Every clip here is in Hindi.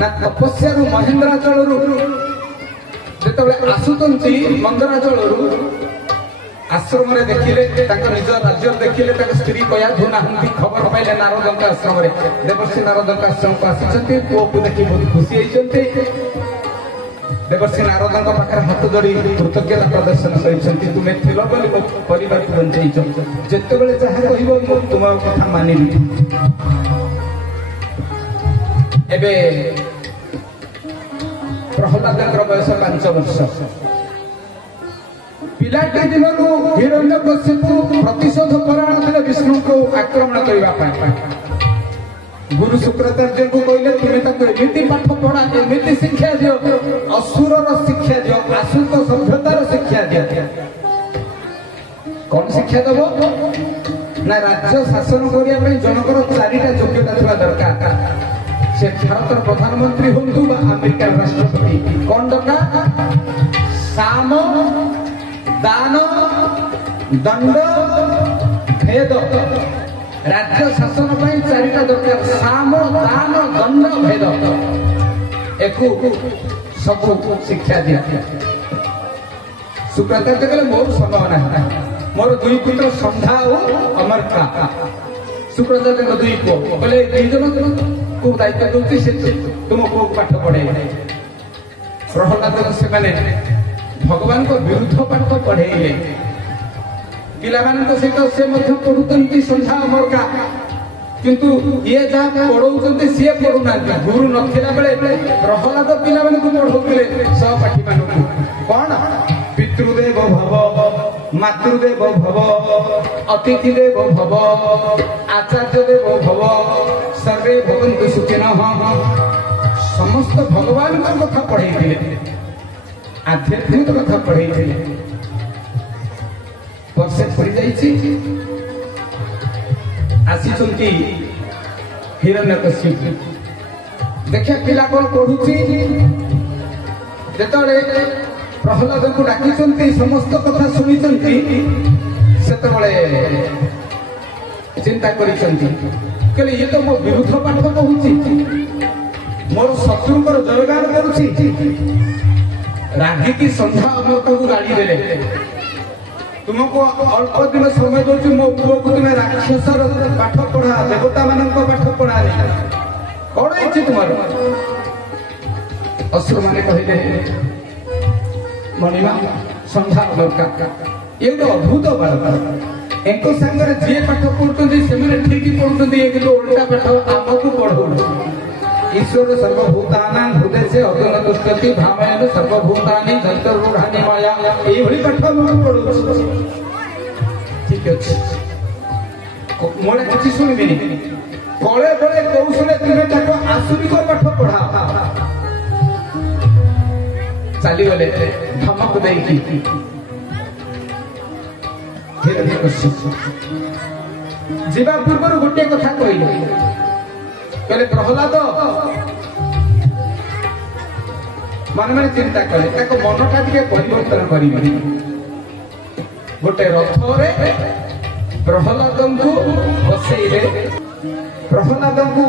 ना तपस्या महेन्द्राचल जो आसुंच मंदराचल आश्रम देखिले निज राज्य देखिले स्त्री कया धुना खबर पाइले नारद आश्रम देवर्षि नारद आश्रम को आसी पुओ को देखी बहुत खुशी होती देवर्षि नारद पाखे हाथ जोड़ी कृतज्ञता प्रदर्शन कर तुम्हें थिल बोली मो परिवार को बंचेच जिते जहाँ कह तुम कथा मानिली एबे प्रहलाद बयस 5 वर्ष पिलाटी दिन हिरण्यकश्यपु प्रतिशोध परायण थे विष्णु को आक्रमण करने गुरु शुक्राचार्य को कहले तुम्हें एमती पाठ पढ़ा एमती शिक्षा दियो असुर शिक्षा दियो आसुर सभ्यतार शिक्षा दियो कौन शिक्षा दब ना राज्य शासन करने जनकर 4टा योग्यता थी दरकार से भारत प्रधानमंत्री हूँ अमेरिकार राष्ट्रपति कौन दरकार साम दान दंड भेद राज्य शासन 4टा दरकार साम दान दंड भेद एक सब शिक्षा दिया शुक्राचार्य कहले मोर समय ना मोर 2 पुत्र संध्या और अमरता शुक्राचार्य 2 पुओ बोले 2 जन को दायित्व दूसरी से तुम पुओ पाठ पढ़े प्रहलाद से भगवान को विरुद्ध पाठ पढ़े पिला सहित से पढ़ुंट संध्या अमरका किंतु ये जहाँ पढ़ाऊँ सी पढ़ुना गुरु नथिला बेले प्रहलाद पिला पढ़ाऊे सहपाठी मान कौन पितृदेव भव मातृदेव भव अतिथि देव भव आचार्य देव भव सर्वे भवन्तु सुखिनः समस्त भगवान कथा पढ़े आध्यात्मिक कथा पढ़े वर्षे पड़ आसी हिरण्यकश्यप देखिए पिला कौन पढ़ुची जिते प्रहलाद को डाकी समस्त कथा शुणी से चिंता कर ये तो मो विरुद्ध पाठ कहूँ मोर शत्रुंकर जयगान करुच्ची रागिकी संध्या अमृता को गाड़ी देले तुमको अल्प दिन समय दूसरी मो पुओ को तुम्हें राक्षसर पाठ पढ़ा देवता मान पाठ पढ़ा कौन है तुम असुर मैंने कहले मणिमा संध्या अमृता ये गोटे अद्भुत बालक एक सागर जी पाठ पढ़ुं से ठीक पढ़ुं उल्टा पाठ आमको पढ़ाऊ ईश्वर सर्वभूतानां हृदय से अगम दुष्टति भामयन सर्वभूतानि जंतरूढ़ानि माया एभली पाठ हम पढ़ु ठीक अछि मोरे किछि सुनबिनी कळे बळे कौशले तुमे ताको आसुरिक पाठ पढ़ा चली गले धमक देकी जीवा पूर्व गोटे कथा कहले कहले प्रहलाद मन मन चिंता कले मनटा टे परिवर्तन कर गोटे रथ प्रहलाद को बसैले प्रहलाद को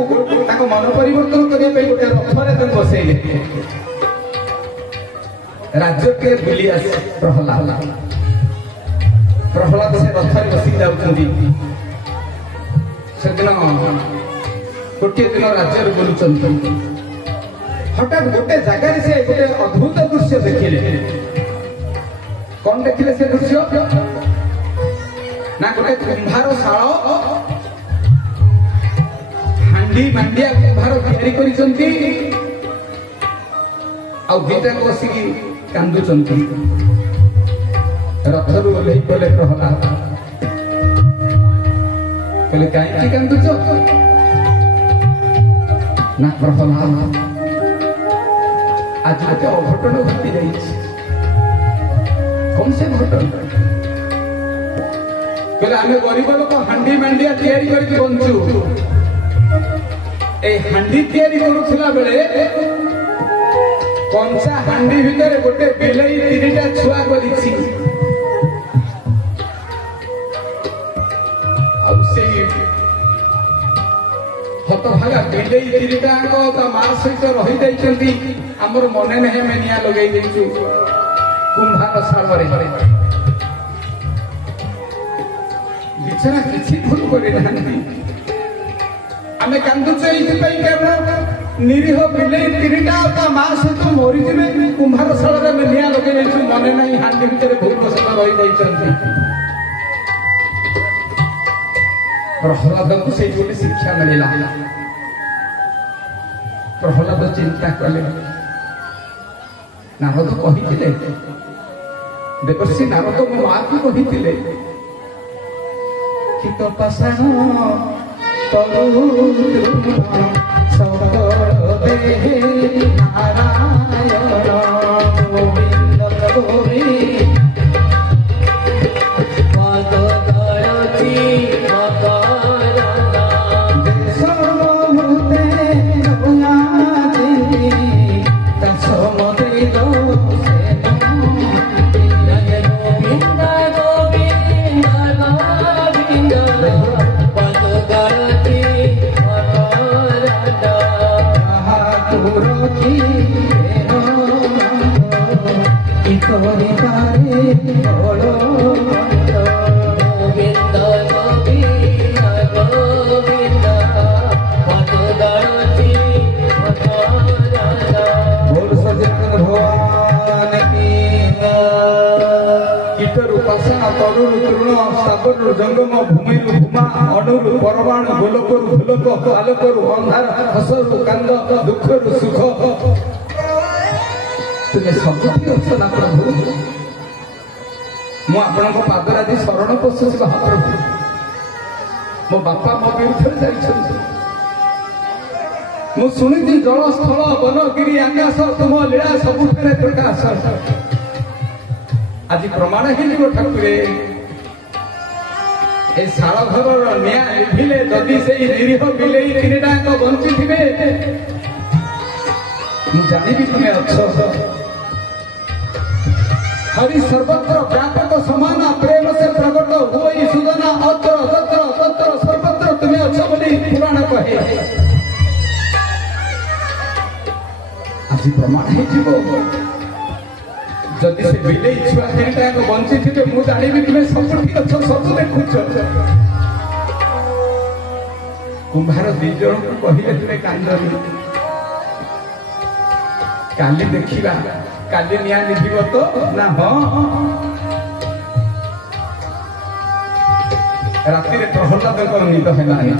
मन परिवर्तन करने गोटे रथ बसैले राज्य के बुली आस प्रहलाद से रथ बसी जाऊँगी से गोटे दिन राज्य बुलूं हठात गोटे जगार से गोटे अद्भुत दृश्य देखिले कौन देखिले से दृश्य ना गोटे कुंभार शाल हांडी मांडिया कुंभार तैयारी करिसंती आ गीता को बसिकी कांदुचंती रथरु ओल्लै पड़े प्रहलाद कहले काई कांदुच ना प्रहलाद आज गोटे अघटन घटी जाइए कौन से घटन कहले आम गरीब लोक हांडी मांडिया तैयारी करके बंचु ए हांडी तैयारी करुला बेले कंचा हांडी भितर गोटे बिलई 3टा छुआ करिछि हतभागा बिले तीनटा माँ सहित रही जाइछन्ति आमर मने नहीं आम निआ लगे देचु कुंभार साल बिचरा किसी भूल करना आम कांदुचे केवल निरीह बिले तीनटा माँ सहित मरीजे कुंभार साल निआ लगे देचु मने नहीं हांडी भितर भूल सहित रही जाइछन्ति प्रहलाद को से गोटे शिक्षा मिलला प्रहलाद चिंता कले नारद कही देवर्षि नारद मो माँ को कही कि तपसाण जंगम भूमि भूमा अणुरु परमाणु गोलकरु भूलक आलोकरु अंधार हसरु कांद दुखरु सुख तुम सबुठी अच्छ ना प्रभु मु आपण पादराजी शरण पशुची महाप्रभु मो बापा मो विरुद्ध मु शुणी जल स्थल वन गिरी आकाश तुम लीला सबुठे प्रकाश आज प्रमाण हो ठाकुरे ए शाल घर निया लिभिले जदि से निरीह बिले तीनटा बंची थे जानी तुम्हें अच्छ हरि सर्वत्र व्यापक समान प्रेम से प्रकट हुई सुदना अत्र तत्र तत्र सर्वत्र तुम्हें अच्छ बोली पुराण कहे आज प्रमाण हो जदि से बिले छुआ तीनटा बंची थे मुझे जानी तुम्हें सबुठी अच्छ सब देखुच कुंभार दीज को कहले तुम्हें कांदनी काली देखा काली निया लिखिब तो ना हाँ राति प्रहलाद निद है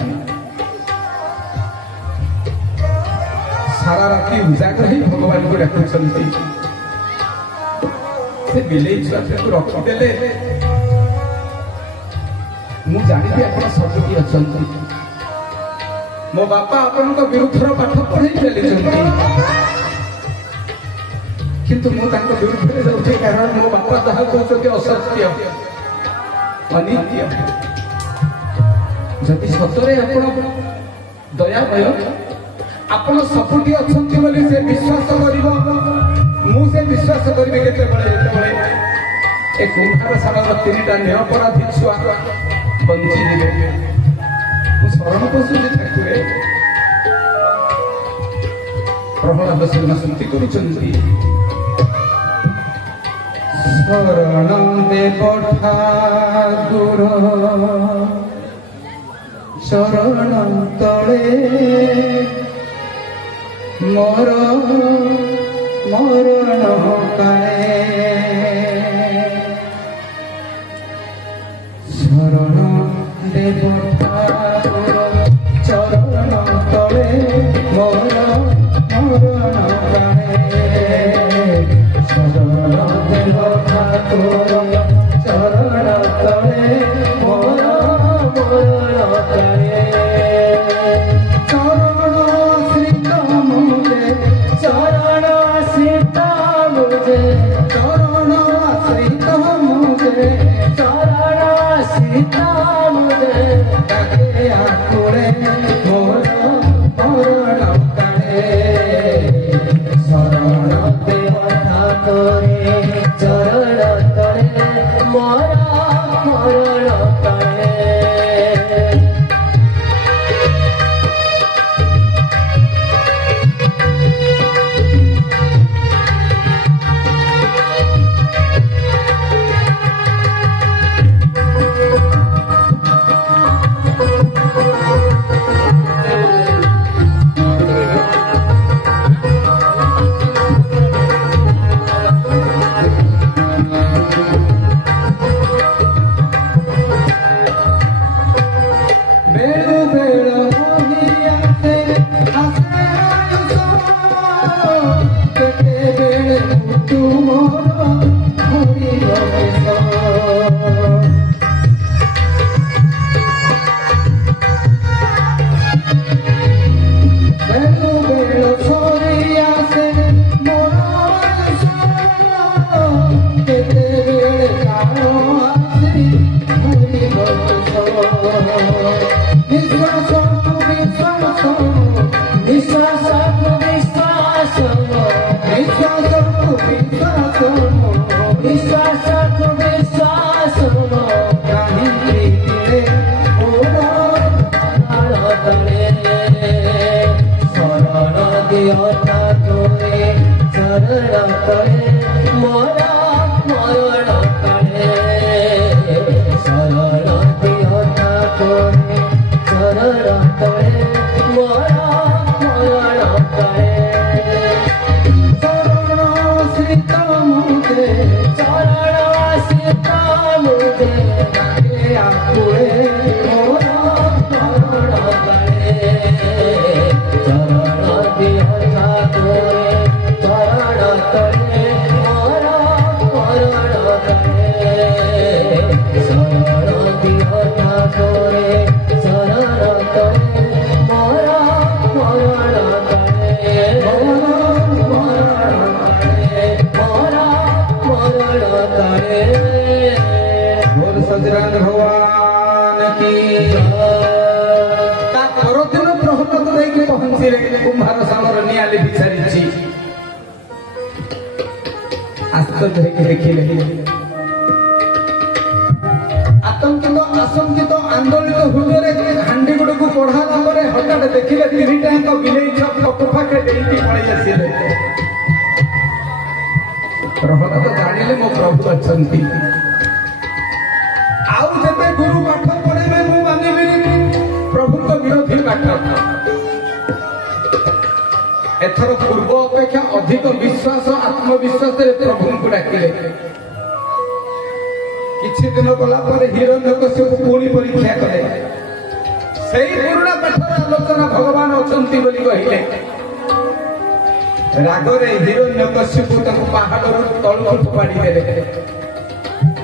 सारा राति उजागर ही भगवान को डाकुंट से बिले छुआ को रखिदे मुझे जानी आप सबुठी अच्छा मो बापा आपण विरुद्ध पाठ पढ़े चली किंतु मुझे विरुद्ध जाऊे कारण मो बापा जहाँ कहते असत्य अनित्य जदि सतरे आप दयामय आपण सबुठी अच्छा से विश्वास कर मुझे विश्वास करी के कुंभार साल तीनटा निरपराधी छुआ बंची शरण पशु ठाकुरे प्रहलाद सिंह स्तुति करुचंती शरण देव ठाकुर शरण तले मोर मरण काए शरण देव ठाकुर चरण तले मोर मरण काए शरण देव ठाकुर चरण तले मोर मरण काए चरण तले मोरा मरण तले कुंभार सामर निया सारी आश्चर्य देखिले आतंकित आशंकित आंदोलित हृदय हांडी गुड़ को पढ़ाला हठात देखिले तीनटा बिले पाखे पड़े आसिले प्रहलाद जानिले मो प्रभु अच्छा आउ जब गुरु पाठ पढ़े मु मानिबी प्रभु को विरोधी पाठ एथर पूर्व अपेक्षा अधिक विश्वास आत्मविश्वास प्रभु को डाकिले किछि दिन गला पर हिरण्यकश्यप पुणी परीक्षा कले सेही पुराना पाठर आलोचना भगवान अछंती बोली कहिले रागरे हिरण्यकश्यप ताको पहाड़ तळु फोपाड़ी देले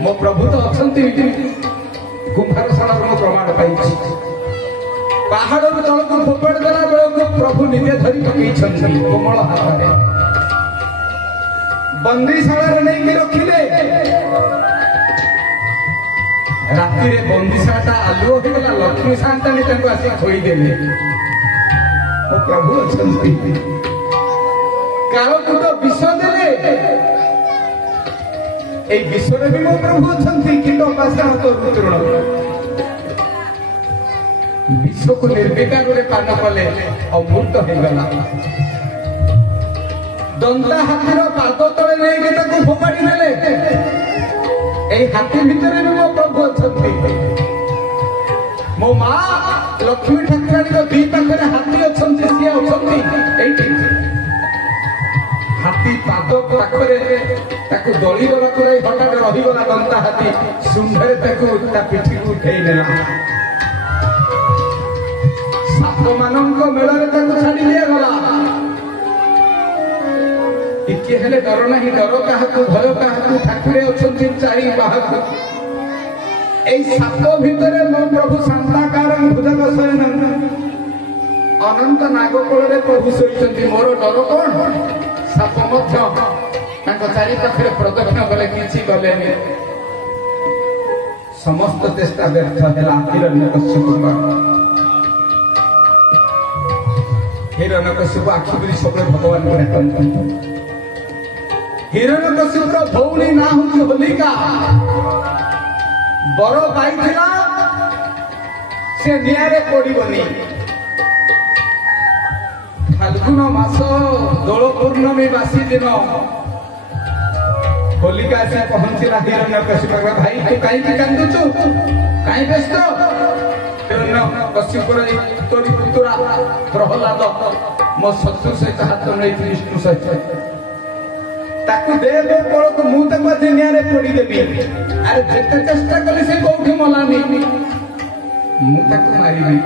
मो प्रभु तो अछंती कुंभारशाला मो प्रमाण पाइछि पहाड़ तल को फोपाड़ देला बेलू प्रभु निजे धरी पकई कोमल हाथ बंदीशाला नहीं रखिले राति बंदीशाला आलुओ हो गला लक्ष्मी शांतानी आसी खोईदेले मो प्रभु अच्छा काल को तो विष देले विषय भी मो प्रभु अच्छा कीटोपासा तो तृण विश्व को निर्विकार पान कले अमृत हो गला दंता हाथीर पाद तले नहीं फोपाड़ी देले हाथी भितर भी मो प्रभु अच्छा मो माँ लक्ष्मी ठाकुराणी दी पाखे हाथी अच्छा सी अच्छा हाथी पाद पाखे दली गला हठात रहीगला दंता हाथी शुंभे पिठी को उठे नेला साप मानक मेल छाड़ी दिगला टिके हेले डर ना डर क्या भय क्या ठाकुरे अच्छा चारि बाहक साप भितर मो प्रभु शांताकार भुजग शयन अनंत नागकोल प्रभु शोचती मोर डर कौन साप चारि पाखे प्रदक्षिण कले किसी गले समस्त चेष्टा व्यर्थ है हिरण्यकश्यप हिरण्यकश्यप आखि बुली सब भगवान को डाकन हिरण्यकश्यप भौणी ना हूँ होलिका बर पाई से निआरे पड़बनी फाल्गुन मास दोल पूर्णमी बासी दिन होलिका से पहुंचला हिरण्यकश्यप भाई तू कहीं कांदुचु कहीं व्यस्त हिरण्यकश्यप तोरी पुतुरा प्रहलाद मो शत्रु सहित हाथ नहीं विष्णु सहित ताकू दे दे बड़ को मु तक आज निआरे पड़ी देबी अरे जेते चेष्टा कले से कोठी मलानी मु ताकू मारिबी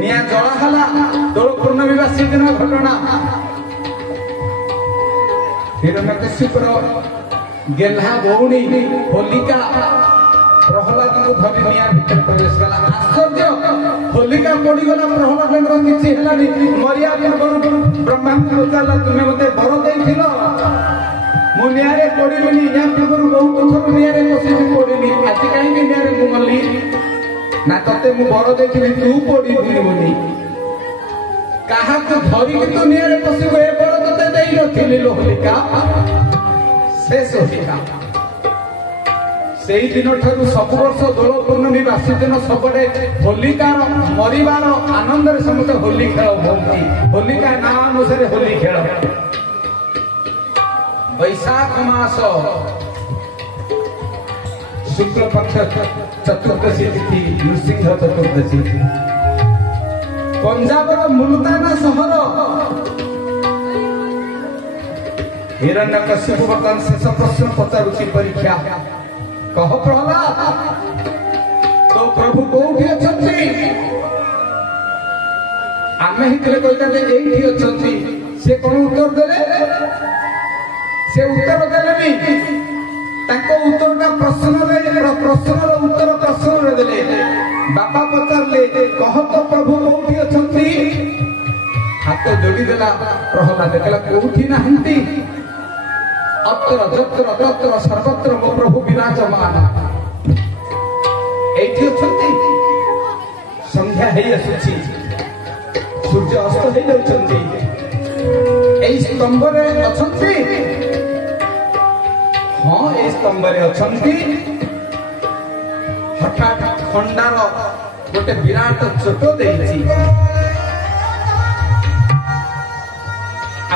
निया जला हला दोल पूर्णमी बासी दिन घटना हिरण्यकश्यप गेल्हा भौणी होलिका प्रहलाद को धरी निया भीतर प्रवेश कला आश्चर्य होलिका पड़ीगला प्रहलाद किसी है मरिया पूर्व ब्रह्मा को पचारा तुम्हें मत बर देथिल मु निआरे पड़ीबी या पूर्व बहुत थर निआरे पशि पड़ीनी आज कहीं निआरे मु मल्ली ना तते मु बर देखिली तू पड़िबुनी बोली काहाको धरिकी तू निरे पशिबु ए बर तते देई नथिली होलिका शेष होलिका से दिन ठारू सब वर्ष दोल पूर्णमी बासी दिन सबडे होलिकार मरिबार आनंद समस्त होली खेल होती होलिका नाम अनुसार होली खेल वैशाख मास शुक्ल पक्ष चतुर्दशी तिथि नृसिंह चतुर्दशी पंजाब मुल्ताना सहर हिरण्यकश्यप बर्तमान शेष प्रश्न पचारुची परीक्षा कह प्रहलाद तो प्रभु कोठी अछंती आमे हितले कहता एठी अछंती से कोन उत्तर देले से उत्तर देलेनी ताको उत्तरटा प्रश्नर उत्तर प्रश्न देले बापा पचारले कह तो प्रभु कोठी अछंती हाथ जोड़ी देला प्रहलाद कहला कोठी नाहंती अत्र जत्र तत्र सर्वत्र मो प्रभु विराजमान एठी अछंती संध्या हेई आसुची सूर्य अस्त हेई जाउछंती एई स्तंभरे अछंती हां एई स्तंभरे अछंती हठात खंडार गोटे विराट चोट देइछि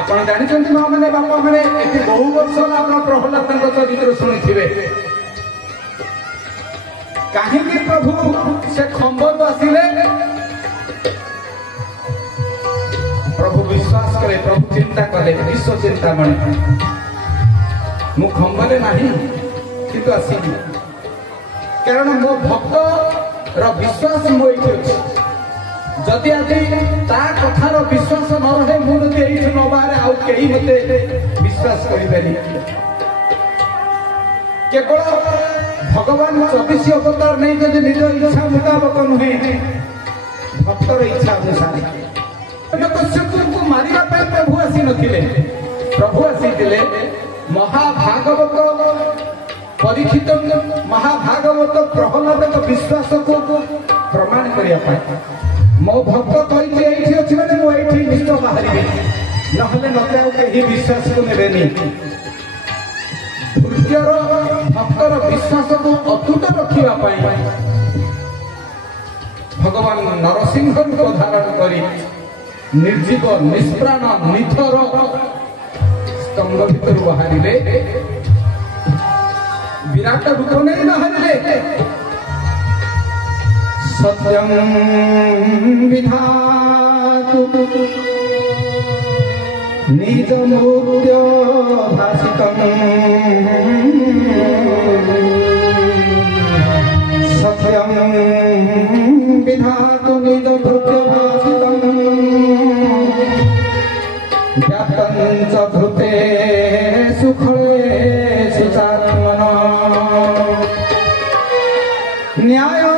आपण जानिछन्ति मां माने बापा माने एति बहु वर्ष आपण प्रहलादଙ୍କ चरित्र शुणिथिबे काहेकि प्रभु से खंबत आसिले प्रभु विश्वास करे प्रभु चिंता करे विश्व चिंतामणि मु खंबले नाही किंतु आसिली कारण मो भक्त र विश्वास मो एठी अछि जदि आज ता कथार विश्वास न रहे मुझे ये न बाहर आउ कहीं मते विश्वास करें केवल भगवान 24 अवतार नहीं तो निज इच्छा मुताबक नुहे भक्तर इच्छा अनुसार को मारिया प्रभु आसी नथिले प्रभु आसी महाभागवत परीक्षित महाभागवत प्रहलाद विश्वास को प्रमाण करने मो भक्त कही अच्छी मैंने मुझे निश्चय बाहर नहले मत विश्वास को नेबेनी धूर्तर भक्तर विश्वास को अतुट रखा भगवान नरसिंह रूप धारण कर निर्जीव निष्प्राण निथर स्तंभ भर बाहर विराट रूप नहीं बाहर सत्यं विधातु निजमूर्त्य भासितं सत्यं विधातु निजमूर्त्य भासितं व्याप्तं च धृते सुखलेषु चात्मना न्याय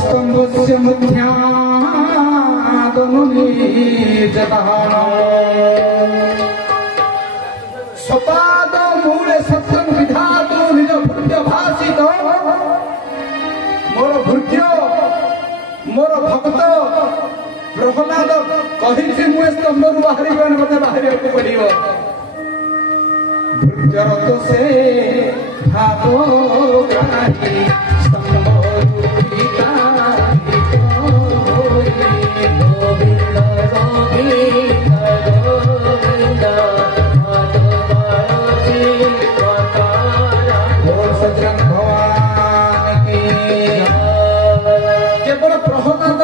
स्तंभस्य सपाद मूले सत्यं विधातु निज भृत्य भाषित मोर भृत्य मोर भक्त प्रहलाद कही मुझे स्तंभ बाहर मत बाहर पड़ो भृत्यर तो से भागो ग्राही स्तंभ केवल प्रहलाद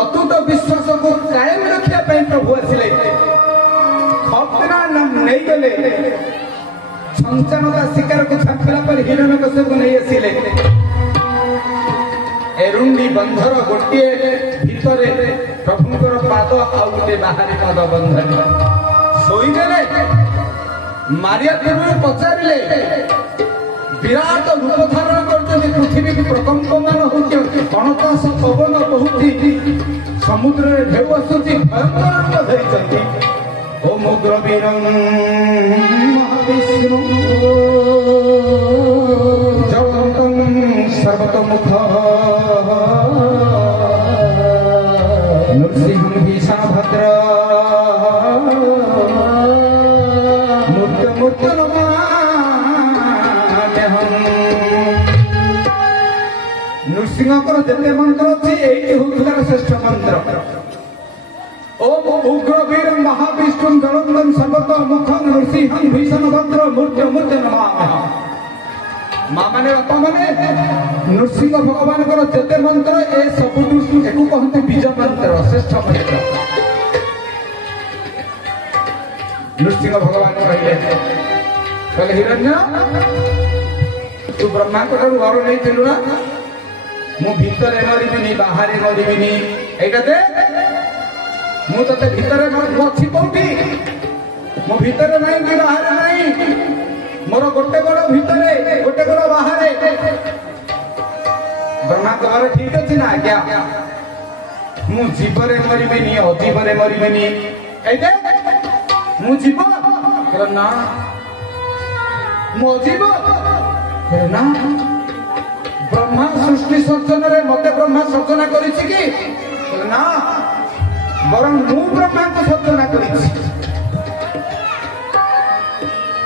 अतुट विश्वास को कायम रखा प्रभु आसिले खपना नहीं गले संचानता शिकार को छापिला पर हिरण्यकश्यप को नहीं आसिले एरुंडी बंधर गोटे भीतर प्रभुंकर पाद आउ गोटे बाहर पाद बंधन शोदेले मारिया पूर्व पचारे विराट रूप धारण कर पृथ्वी प्रकंपमान होती गणतास पवन बहुत समुद्र ढेउ आसुची भयंकर रूप धरी ओम उग्र वीरं ମୂର୍ତ୍ତି ମୂର୍ତ୍ତି ନମାମ୍ୟହଂ। ନୃସିଂହଙ୍କର ଯେତେ ମନ୍ତ୍ର ଅଛି ଏଇଟି ହଉଥିଲା ଶ୍ରେଷ୍ଠ ମନ୍ତ୍ର। ओम उग्रवीर महाविष्णु जलंदन सर्वत मुखं नृसिंहं भीषणभद्र मूर्ति मूर्ति नमाम्यहं। माँ माने बापा माने नृसिंह भगवान जेते मंत्र ए सबुठु एकु कहते बीज मंत्र श्रेष्ठ मंत्र। नृसिंह भगवान कहले हिरण्य तू ब्रह्मा को वर नहीं थिलु ना मु भितरे मरिबिनी बाहरे मरिबिनी एटा दे मु तते भितरे अच्छी कोठी मो भितरे नहीं कि बाहर नहीं मोर गोटे गोड़ भितरे गोटे गोड़ बाहर। ब्रह्मा कबार ठीक अच्छी ना आज्ञा मु जीवरे मरिबिनी अजीवरे मरिबिनी ऐते मु जीव ना मु अजीव ना ब्रह्मा सृष्टि सर्जन रे मते ब्रह्मा सर्जना करिछि कि ना बरं मु ब्रह्मा को सर्जना करिछि।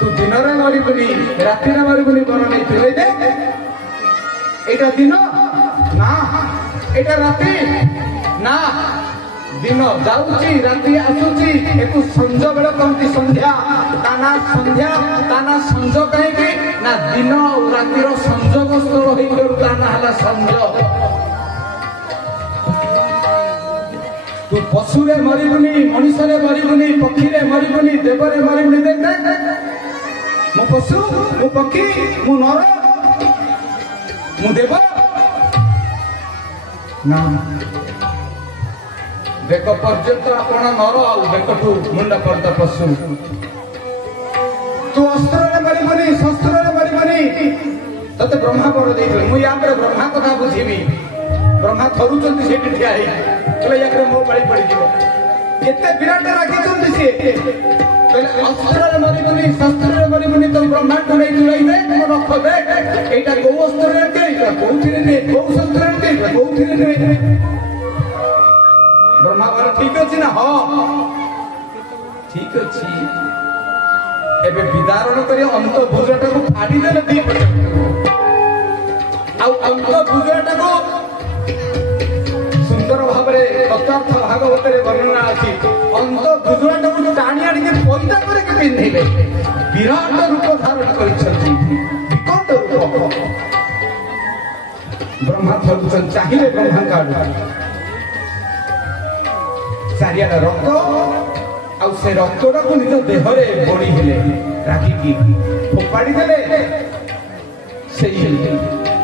तू दिन रे मरिबनी राति रे मरिबनी बर नहीं थिले दे एटा दिन ना एटा राति ना दिन जाउची राति आसुची एकु संज बेला कहती संध्या ताना संज कहीं ना दिन और रातिर संजोग स्थल होई करू ताना हला संज। तू पशु रे मरिबुनी मनुष्य रे मरिबुनी पक्षी रे मरिबुनी देव रे मरिबुनी देख मु पशु मु पक्षी मु नर मु देव ना बेक पर्यंत आपण नर आ बेकठू मुंड पर्यंत पशु। तू अस्त्र रे मरिबुनी शस्त्र रे मरिबुनी तते ब्रह्मा बर देइले मु या पर ब्रह्मा कथा बुझिबी। ब्रह्मा थरुचंती सेठी ठिया हे कहले याकरे मो पाळी पड़ी जीवो केते विराट राखिचंती से कहले अस्त्र रे मरिबुनी शस्त्र रे मरिबुनी तो ब्रह्मा कोनै तुलाइबे तो रख दे एटा गो अस्त्र रे के कोउथिरे ने गो शस्त्र रे के कोउथिरे ने ब्रह्मा बर ठीक अछि ना हां ठीक अछि। एबे विदारण करी अंत भुजटा को फाड़ी देले दी आ अंत भुजटा को सुंदर भाव तथार्थ भागवत वर्णना अच्छी अंत भुजटा को टाणी आनी पैदा करके पिंधिले विराट रूप धारण कर विकट रूप ब्रह्मा थरुचन चाहिए ब्रह्मा का चारियाडा रक्त आउ से रक्तटा को निज देहरे बड़ी हेले राखिकी फोपाड़ी देले से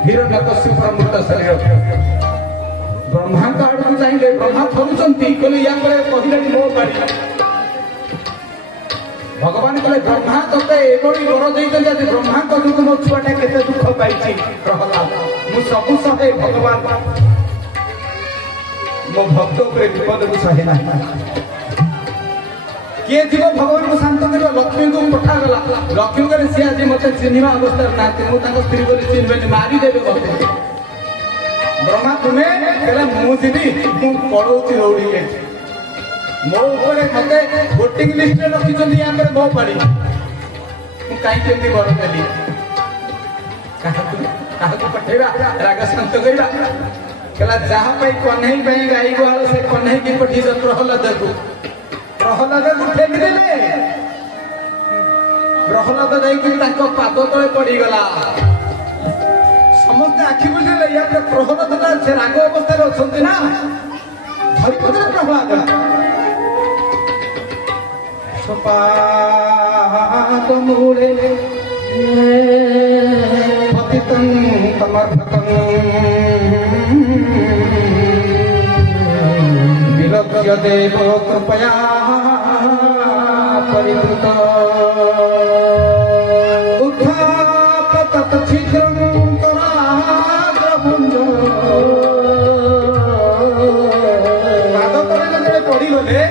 हिरण्यकश्यप मृत शरीर ब्रह्मा का आड़ चाहिए ब्रह्मा थरुचंती कहले या करे कहिले मो बाड़ी भगवान कहले ब्रह्मा तते एबडी वर देइते जे ब्रह्मा को दुख मो छुआटा केते दुख पाइछि प्रहलाद मु सब सहे भगवान मो भक्त ଉପରେ विपद को सहे ना किए जीव भगवान को शांत कर लक्ष्मी को पठा गला लक्ष्मी करे से आज मते चिन्हिबा अवस्था ना मु ताको स्त्री बोली चिन्हबे मारी देबे मते ब्रह्मा तुम्हें कहला मु जीवी मु पड़ोची रौड़ी के मो ऊपर मते वोटिंग लिस्ट रे रखिचंदी या पर मो पड़ी मु काई केंदी बर देली काहा को पठेबा राग शांत करबा कहला जहा पई कन्हई पई गाई गोहाल से कन्हई की पठी द प्रहलाद को ठेली देले प्रहलाद जाई कि ताको पाद तळे पड़ी गला समस्त आखि बुझले या प्रहलाद से राग अवस्था अच्छे ना धरी पदे प्रहलाद सपाद मूले पतितं तमर्भकं विलक्ष्य देव कृपया परिवृत उत्थापतत शीघ्रं तराग्रपुञ्ज पाद तले जते पड़ी गले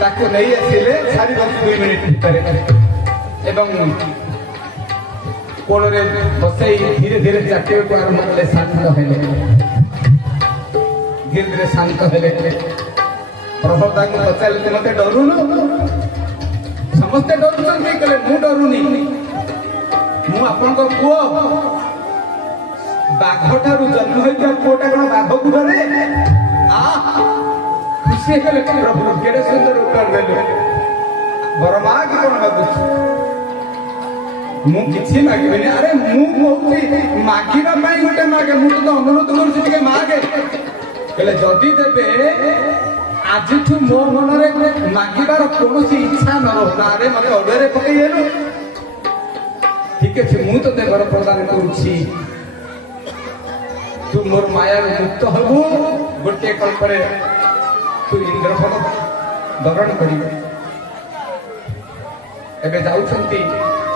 ताको नहीं आसिले 2.5 मिनिट भितर एवं कोण रे बसई धीरे धीरे चाटे को आरंभ कले शांत हेले धीरे धीरे शांत हेले प्रहलाद को पचारे मते डरुनु समस्ते डरुଛନ୍ତି कहले मु डरुनी मु आपन को पुओ बाघठारू जन्म होइता पुओटा कोन बाघ को डरे आ खुशी कहले प्रभु केडे सुंदर उत्तर देले बरमा कि कोन बाबू मु किछि मागिबेनी अरे मु कहूती मागिबा पई गोटे मागे मु तो अनुरोध करूछि के मागे कहले जदी देबे आज मो मनरे मागिबार कौन इच्छा न रहा अरे मत अडुआरे पकईलु ठीक है मु तो वर प्रदान करुच्छी तू मोर मायार मुक्त हबु गोटे कल्परे तू इंद्रफल दरण कर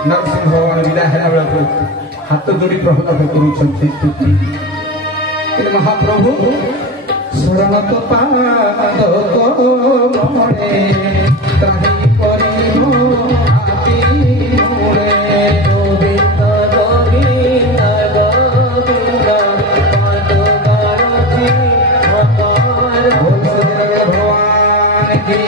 नरसिंह भगवान विदा हेला बेला हाथ जोड़ी प्रहलाद कर महाप्रभु शरण तो पाद कमले त्राही करिनो आति मूले गोविंद गोविंद गोविंद पाद गारती भगवान भगवान की